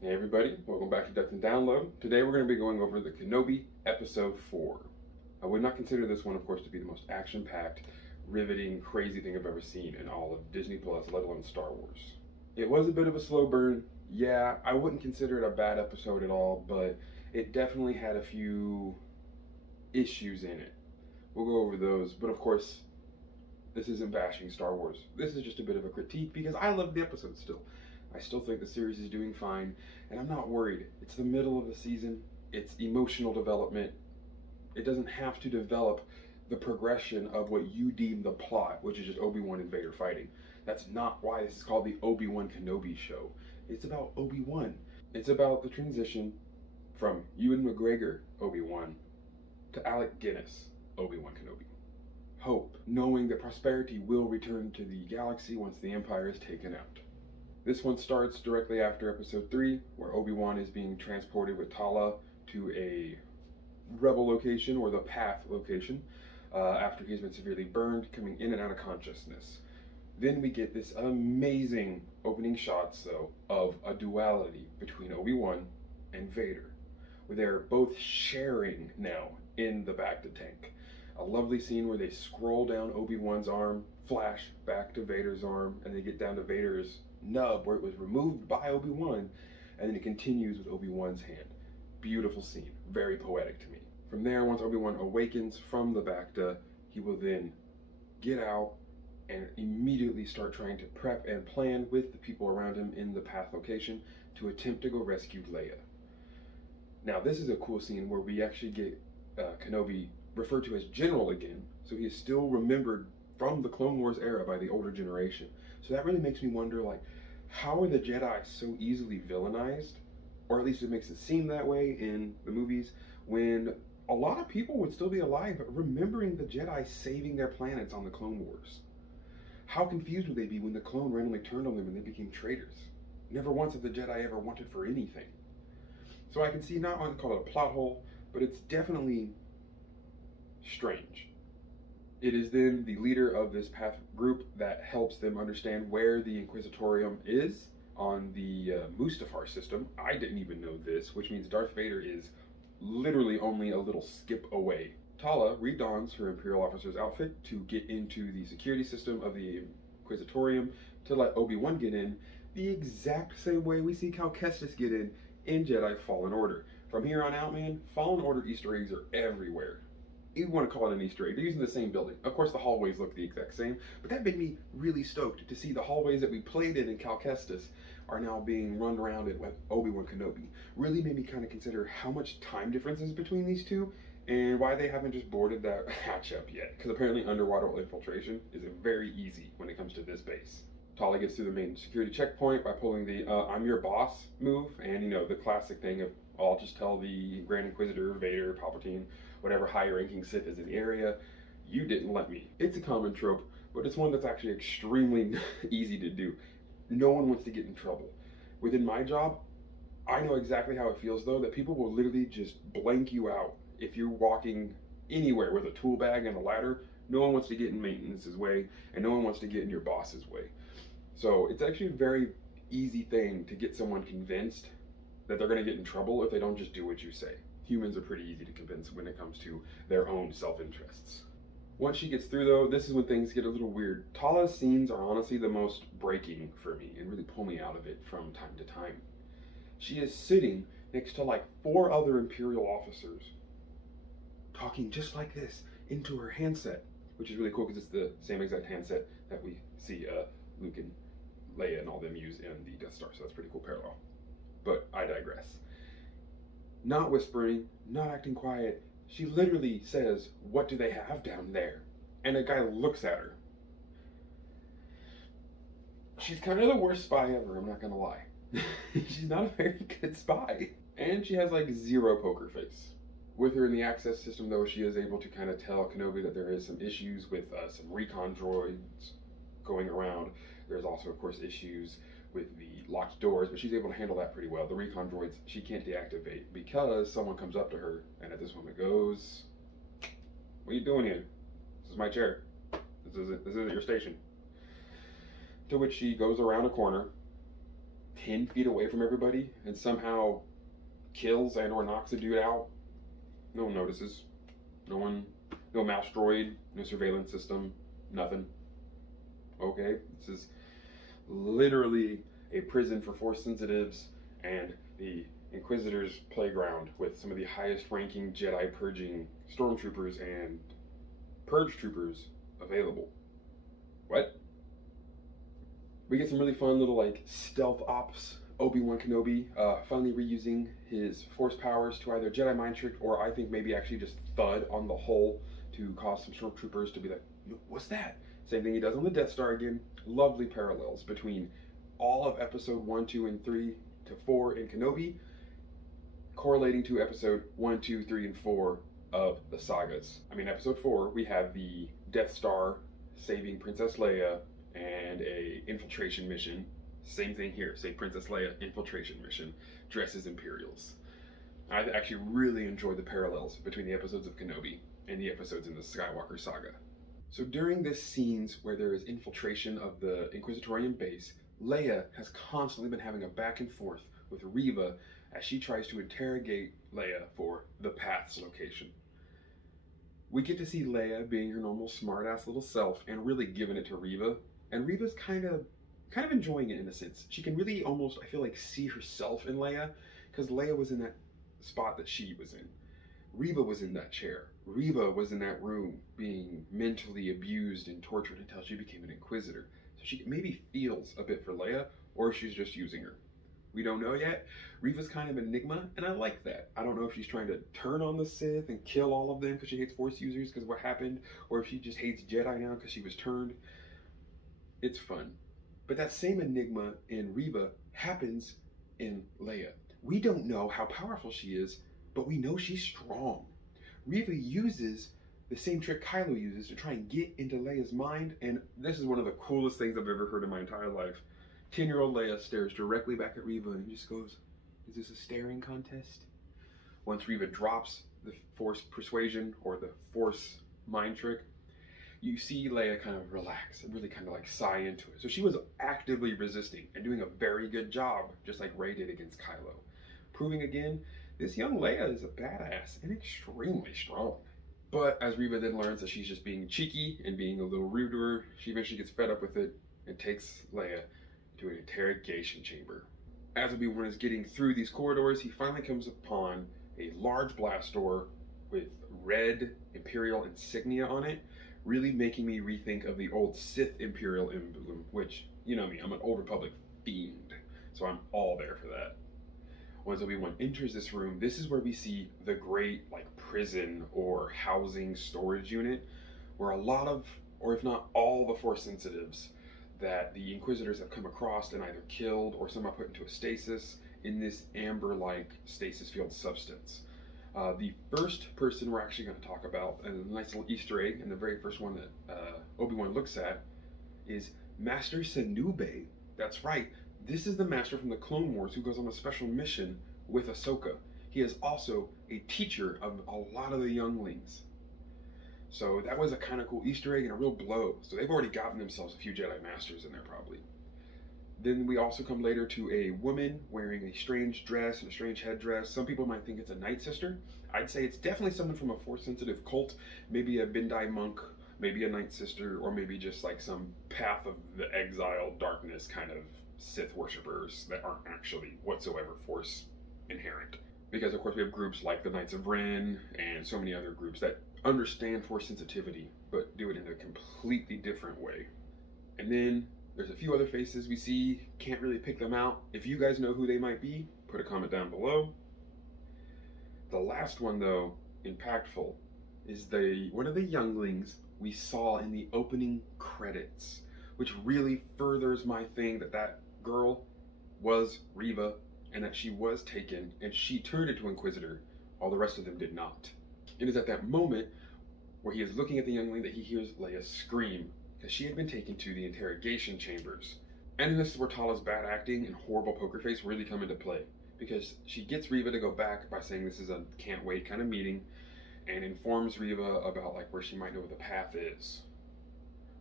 Hey everybody, welcome back to Duck and Download. Today we're going to be going over the Kenobi Episode 4. I would not consider this one, of course, to be the most action-packed, riveting, crazy thing I've ever seen in all of Disney Plus, let alone Star Wars. It was a bit of a slow burn. Yeah, I wouldn't consider it a bad episode at all, but it definitely had a few issues in it. We'll go over those, but of course, this isn't bashing Star Wars. This is just a bit of a critique because I love the episode still. I still think the series is doing fine, and I'm not worried. It's the middle of the season. It's emotional development. It doesn't have to develop the progression of what you deem the plot, which is just Obi-Wan and Vader fighting. That's not why this is called the Obi-Wan Kenobi show. It's about Obi-Wan. It's about the transition from Ewan McGregor Obi-Wan to Alec Guinness Obi-Wan Kenobi. Hope, knowing that prosperity will return to the galaxy once the Empire is taken out. This one starts directly after episode 3, where Obi-Wan is being transported with Tala to a rebel location, or the Path location, after he's been severely burned, coming in and out of consciousness. Then we get this amazing opening shots, though, of a duality between Obi-Wan and Vader, where they're both sharing now in the Bacta tank. A lovely scene where they scroll down Obi-Wan's arm, flash back to Vader's arm, and they get down to Vader's nub where it was removed by Obi-Wan, and then it continues with Obi-Wan's hand. Beautiful scene, very poetic to me. From there, once Obi-Wan awakens from the Bacta, he will then get out and immediately start trying to prep and plan with the people around him in the Path location to attempt to go rescue Leia. Now, this is a cool scene where we actually get Kenobi referred to as General again, so he is still remembered from the Clone Wars era by the older generation. So that really makes me wonder, like, how are the Jedi so easily villainized? Or at least it makes it seem that way in the movies, when a lot of people would still be alive, remembering the Jedi saving their planets on the Clone Wars. How confused would they be when the clone randomly turned on them and they became traitors? Never once have the Jedi ever wanted for anything. So I can see, not want to call it a plot hole, but it's definitely strange. It is then the leader of this Path group that helps them understand where the Inquisitorium is on the Mustafar system. I didn't even know this, which means Darth Vader is literally only a little skip away. Tala redons her Imperial officer's outfit to get into the security system of the Inquisitorium to let Obi-Wan get in, the exact same way we see Cal Kestis get in Jedi Fallen Order. From here on out, man, Fallen Order Easter eggs are everywhere. You want to call it an Easter egg. They're using the same building. Of course, the hallways look the exact same, but that made me really stoked to see the hallways that we played in Cal Kestis are now being run around in with Obi-Wan Kenobi. Really made me kind of consider how much time difference is between these two and why they haven't just boarded that hatch up yet, because apparently underwater infiltration is very easy when it comes to this base. Tala gets through the main security checkpoint by pulling the I'm your boss move, and you know, the classic thing of, I'll just tell the Grand Inquisitor, Vader, Palpatine, whatever high-ranking Sith is in the area, you didn't let me. It's a common trope, but it's one that's actually extremely easy to do. No one wants to get in trouble. Within my job, I know exactly how it feels, though, that people will literally just blank you out if you're walking anywhere with a tool bag and a ladder. No one wants to get in maintenance's way, and no one wants to get in your boss's way. So it's actually a very easy thing to get someone convinced that they're going to get in trouble if they don't just do what you say. Humans are pretty easy to convince when it comes to their own self-interests. Once she gets through, though, this is when things get a little weird. Tala's scenes are honestly the most breaking for me and really pull me out of it from time to time. She is sitting next to like 4 other Imperial officers, talking just like this into her handset, which is really cool because it's the same exact handset that we see Luke and Leia and all them use in the Death Star, so that's a pretty cool parallel. But I digress. Not whispering, not acting quiet. She literally says, "What do they have down there?" And a guy looks at her. She's kind of the worst spy ever, I'm not gonna lie. She's not a very good spy. And she has like 0 poker face. With her in the access system, though, she is able to kind of tell Kenobi that there is some issues with some recon droids going around. There's also, of course, issues with the locked doors, but she's able to handle that pretty well. The recon droids she can't deactivate because someone comes up to her and at this moment goes, "What are you doing here? This is my chair. This isn't your station." To which she goes around a corner, 10 feet away from everybody and somehow kills and or knocks a dude out. No one notices. No mouse droid, no surveillance system, nothing. Okay, this is literally a prison for Force sensitives and the Inquisitor's playground with some of the highest ranking Jedi purging stormtroopers and purge troopers available. What? We get some really fun little like stealth ops. Obi-Wan Kenobi finally reusing his Force powers to either Jedi mind trick or I think maybe actually just thud on the hull to cause some stormtroopers to be like, what's that? Same thing he does on the Death Star again. Lovely parallels between all of episode 1, 2, and 3 to 4 in Kenobi, correlating to episode 1, 2, 3, and 4 of the sagas. I mean, episode 4, we have the Death Star saving Princess Leia and a infiltration mission. Same thing here, save Princess Leia, infiltration mission, dressed as Imperials. I actually really enjoyed the parallels between the episodes of Kenobi and the episodes in the Skywalker saga. So during this scenes where there is infiltration of the Inquisitorian base, Leia has constantly been having a back and forth with Reva as she tries to interrogate Leia for the Path's location. We get to see Leia being her normal smart-ass little self and really giving it to Reva, and Reva's kind of enjoying it in a sense. She can really almost, I feel like, see herself in Leia, because Leia was in that spot that she was in. Reva was in that chair. Reva was in that room being mentally abused and tortured until she became an Inquisitor. So she maybe feels a bit for Leia, or she's just using her. We don't know yet. Reva's kind of an enigma, and I like that. I don't know if she's trying to turn on the Sith and kill all of them because she hates Force users because of what happened, or if she just hates Jedi now because she was turned. It's fun. But that same enigma in Reva happens in Leia. We don't know how powerful she is, but we know she's strong. Reva uses the same trick Kylo uses to try and get into Leia's mind, and this is one of the coolest things I've ever heard in my entire life. 10-year-old Leia stares directly back at Reva and just goes, "Is this a staring contest?" Once Reva drops the Force persuasion or the Force mind trick, you see Leia kind of relax and really kind of like sigh into it. So she was actively resisting and doing a very good job, just like Rey did against Kylo. Proving again, this young Leia is a badass and extremely strong. But as Reva then learns that she's just being cheeky and being a little rude to her, she eventually gets fed up with it and takes Leia to an interrogation chamber. As Obi-Wan is getting through these corridors, he finally comes upon a large blast door with red Imperial insignia on it, really making me rethink of the old Sith Imperial emblem, which, you know me, I'm an Old Republic fiend, so I'm all there for that. Once Obi-Wan enters this room, this is where we see the great prison or housing storage unit, where a lot of, or if not all, the Force sensitives that the Inquisitors have come across and either killed or somehow put into a stasis in this amber-like stasis field substance. The first person we're actually going to talk about, and a nice little Easter egg, and the very first one that Obi-Wan looks at, is Master Senube. That's right, this is the Master from the Clone Wars who goes on a special mission with Ahsoka. He is also a teacher of a lot of the younglings. So that was a kind of cool Easter egg and a real blow. So they've already gotten themselves a few Jedi Masters in there probably. Then we also come later to a woman wearing a strange dress and a strange headdress. Some people might think it's a Night Sister. I'd say it's definitely someone from a Force-sensitive cult, maybe a Bindai monk, maybe a Night Sister, or maybe just like some Path of the Exile Darkness kind of Sith worshippers that aren't actually whatsoever Force inherent. Because of course we have groups like the Knights of Ren and so many other groups that understand Force sensitivity, but do it in a completely different way. And then there's a few other faces we see, can't really pick them out. If you guys know who they might be, put a comment down below. The last one though, impactful, is one of the younglings we saw in the opening credits, which really furthers my thing that girl was Reva and that she was taken and she turned into Inquisitor while the rest of them did not. It is at that moment where he is looking at the youngling that he hears Leia scream, because she had been taken to the interrogation chambers. And this is where Tala's bad acting and horrible poker face really come into play, because she gets Reva to go back by saying this is a can't wait kind of meeting, and informs Reva about where she might know what the path is.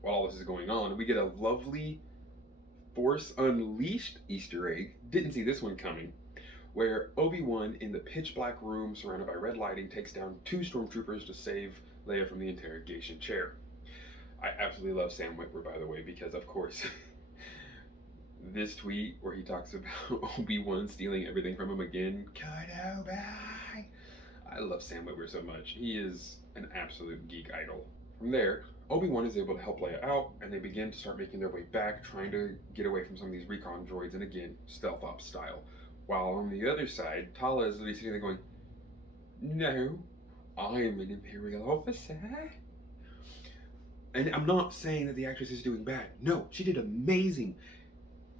While all this is going on, we get a lovely Force Unleashed Easter egg, didn't see this one coming, where Obi-Wan in the pitch black room surrounded by red lighting takes down 2 stormtroopers to save Leia from the interrogation chair. I absolutely love Sam Witwer, by the way, because of course this tweet where he talks about Obi-Wan stealing everything from him again, Kenobi. I love Sam Witwer so much. He is an absolute geek idol. From there, Obi-Wan is able to help Leia out, and they begin to start making their way back, trying to get away from some of these recon droids, and again, stealth ops style. While on the other side, Tala is literally sitting there going, no, I'm an Imperial officer. And I'm not saying that the actress is doing bad. No, she did amazing.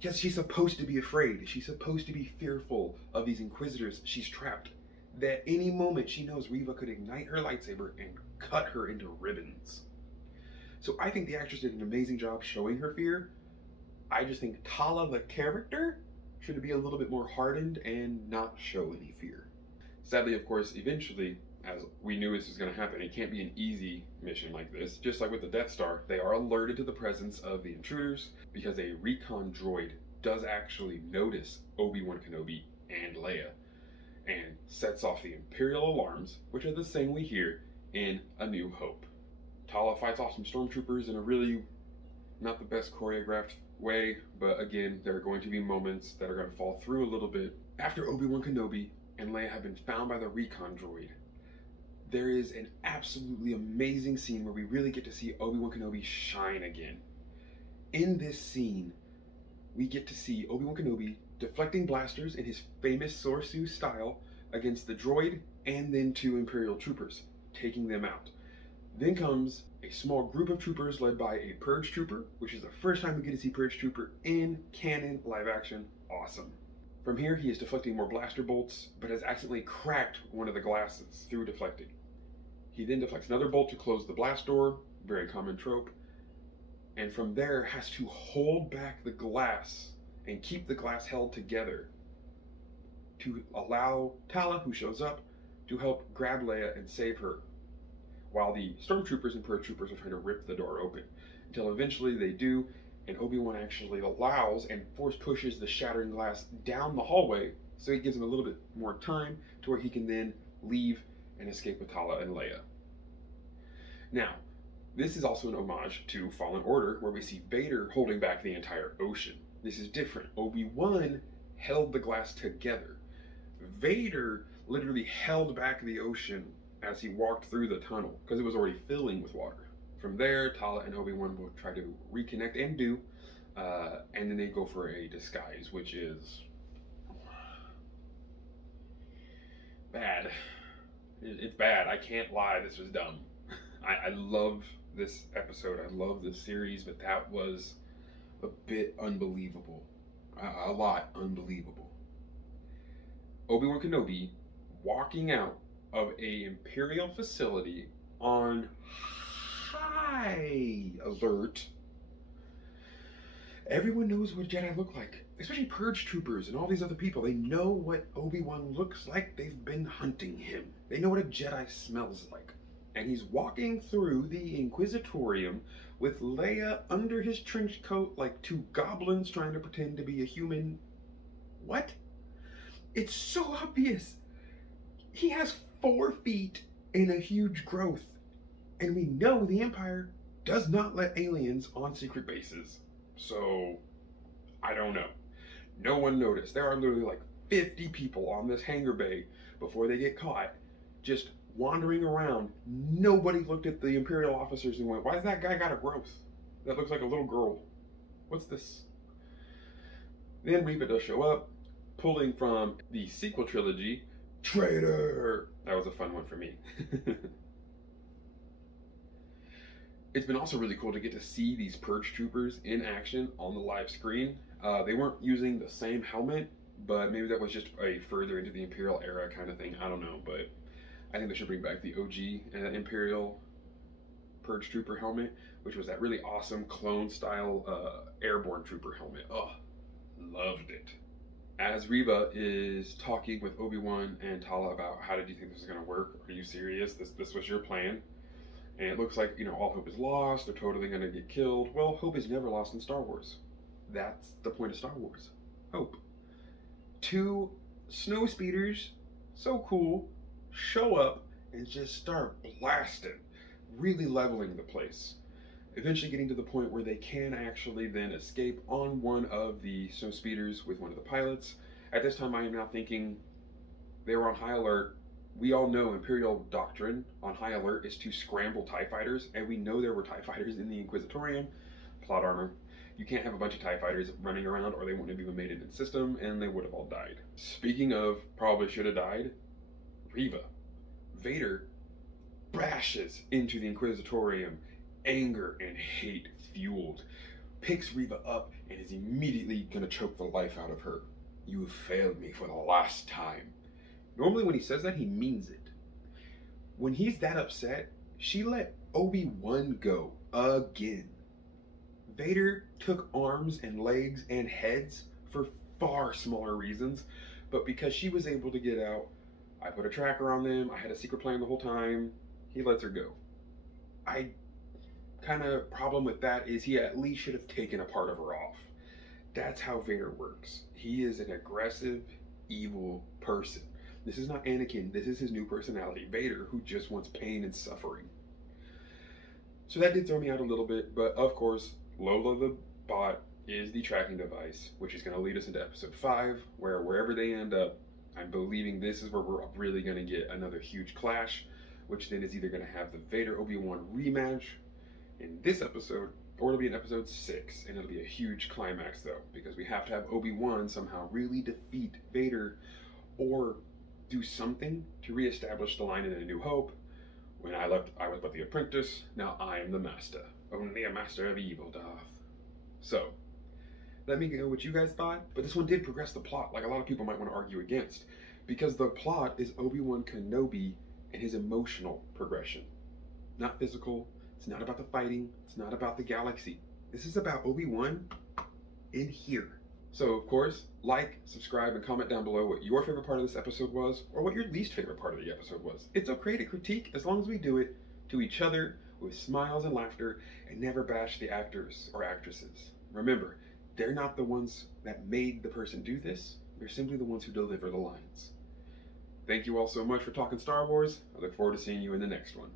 Yes, she's supposed to be afraid. She's supposed to be fearful of these Inquisitors she's trapped. That any moment she knows Reva could ignite her lightsaber and cut her into ribbons. So I think the actress did an amazing job showing her fear. I just think Tala, the character, should be a little bit more hardened and not show any fear. Sadly, of course, eventually, as we knew this was going to happen, it can't be an easy mission like this. Just like with the Death Star, they are alerted to the presence of the intruders because a recon droid does actually notice Obi-Wan Kenobi and Leia and sets off the Imperial alarms, which are the same we hear in A New Hope. Tala fights off some stormtroopers in a really not the best choreographed way, but again, there are going to be moments that are going to fall through a little bit. After Obi-Wan Kenobi and Leia have been found by the recon droid, there is an absolutely amazing scene where we really get to see Obi-Wan Kenobi shine again. In this scene, we get to see Obi-Wan Kenobi deflecting blasters in his famous Sorsu style against the droid and then 2 Imperial troopers, taking them out. Then comes a small group of troopers led by a Purge Trooper, which is the first time we get to see Purge Trooper in canon live action. Awesome. From here, he is deflecting more blaster bolts, but has accidentally cracked one of the glasses through deflecting. He then deflects another bolt to close the blast door, very common trope, and from there has to hold back the glass and keep the glass held together to allow Tala, who shows up, to help grab Leia and save her, while the stormtroopers and Purge Troopers are trying to rip the door open, until eventually they do, and Obi-Wan actually allows and force pushes the shattering glass down the hallway, so he gives him a little bit more time to where he can then leave and escape with Tala and Leia. Now, this is also an homage to Fallen Order, where we see Vader holding back the entire ocean. This is different. Obi-Wan held the glass together. Vader literally held back the ocean as he walked through the tunnel, because it was already filling with water. From there, Tala and Obi-Wan will try to reconnect and do, and then they go for a disguise, which is bad. It's bad. I can't lie, this was dumb. I love this episode, I love this series, but that was a bit unbelievable. A lot unbelievable. Obi-Wan Kenobi walking out of a Imperial facility on high alert. Everyone knows what Jedi look like, especially Purge Troopers and all these other people. They know what Obi-Wan looks like. They've been hunting him. They know what a Jedi smells like. And he's walking through the Inquisitorium with Leia under his trench coat like 2 goblins trying to pretend to be a human. What? It's so obvious. He has 4 feet and a huge growth. And we know the Empire does not let aliens on secret bases. So, I don't know. No one noticed. There are literally like 50 people on this hangar bay before they get caught, just wandering around. Nobody looked at the Imperial officers and went, why has that guy got a growth? That looks like a little girl. What's this? Then Reva does show up, pulling from the sequel trilogy, Traitor! That was a fun one for me. It's been also really cool to get to see these Purge Troopers in action on the live screen. They weren't using the same helmet, but maybe that was just a further into the Imperial era kind of thing. I don't know, but I think they should bring back the OG Imperial Purge Trooper helmet, which was that really awesome clone-style airborne trooper helmet. Oh, loved it. As Reva is talking with Obi-Wan and Tala about how did you think this was going to work? Are you serious? This was your plan? And it looks like, you know, all hope is lost. They're totally going to get killed. Well, hope is never lost in Star Wars. that's the point of Star Wars. Hope. 2 snow speeders, so cool, show up and just start blasting, really leveling the place. Eventually getting to the point where they can actually then escape on one of the snow speeders with one of the pilots. At this time, I am now thinking they were on high alert. We all know Imperial doctrine on high alert is to scramble TIE fighters, and we know there were TIE fighters in the Inquisitorium. Plot armor. You can't have a bunch of TIE fighters running around or they wouldn't have even made it in the system, and they would have all died. Speaking of probably should have died, Reva. Vader bashes into the Inquisitorium, anger and hate fueled, picks Reva up and is immediately going to choke the life out of her. You have failed me for the last time. Normally when he says that, he means it. When he's that upset, she let Obi-Wan go again. Vader took arms and legs and heads for far smaller reasons, but because she was able to get out, I put a tracker on them, I had a secret plan the whole time, he lets her go. I kind of problem with that is he at least should have taken a part of her off. That's how Vader works. He is an aggressive, evil person. This is not Anakin, this is his new personality, Vader, who just wants pain and suffering. So that did throw me out a little bit, but of course, Lola the bot is the tracking device, which is going to lead us into episode 5, where wherever they end up, I'm believing this is where we're really going to get another huge clash, which then is either going to have the Vader Obi-Wan rematch in this episode, or it'll be in episode 6, and it'll be a huge climax though, because we have to have Obi-Wan somehow really defeat Vader, or do something to reestablish the line in A New Hope. When I left, I was but the apprentice, now I am the master. Only a master of evil doth. So, let me know what you guys thought, but this one did progress the plot, like a lot of people might want to argue against, because the plot is Obi-Wan Kenobi and his emotional progression. Not physical, it's not about the fighting, it's not about the galaxy. This is about Obi-Wan in here. So, of course, like, subscribe, and comment down below what your favorite part of this episode was, or what your least favorite part of the episode was. It's okay to critique as long as we do it to each other with smiles and laughter and never bash the actors or actresses. Remember, they're not the ones that made the person do this, they're simply the ones who deliver the lines. Thank you all so much for talking Star Wars. I look forward to seeing you in the next one.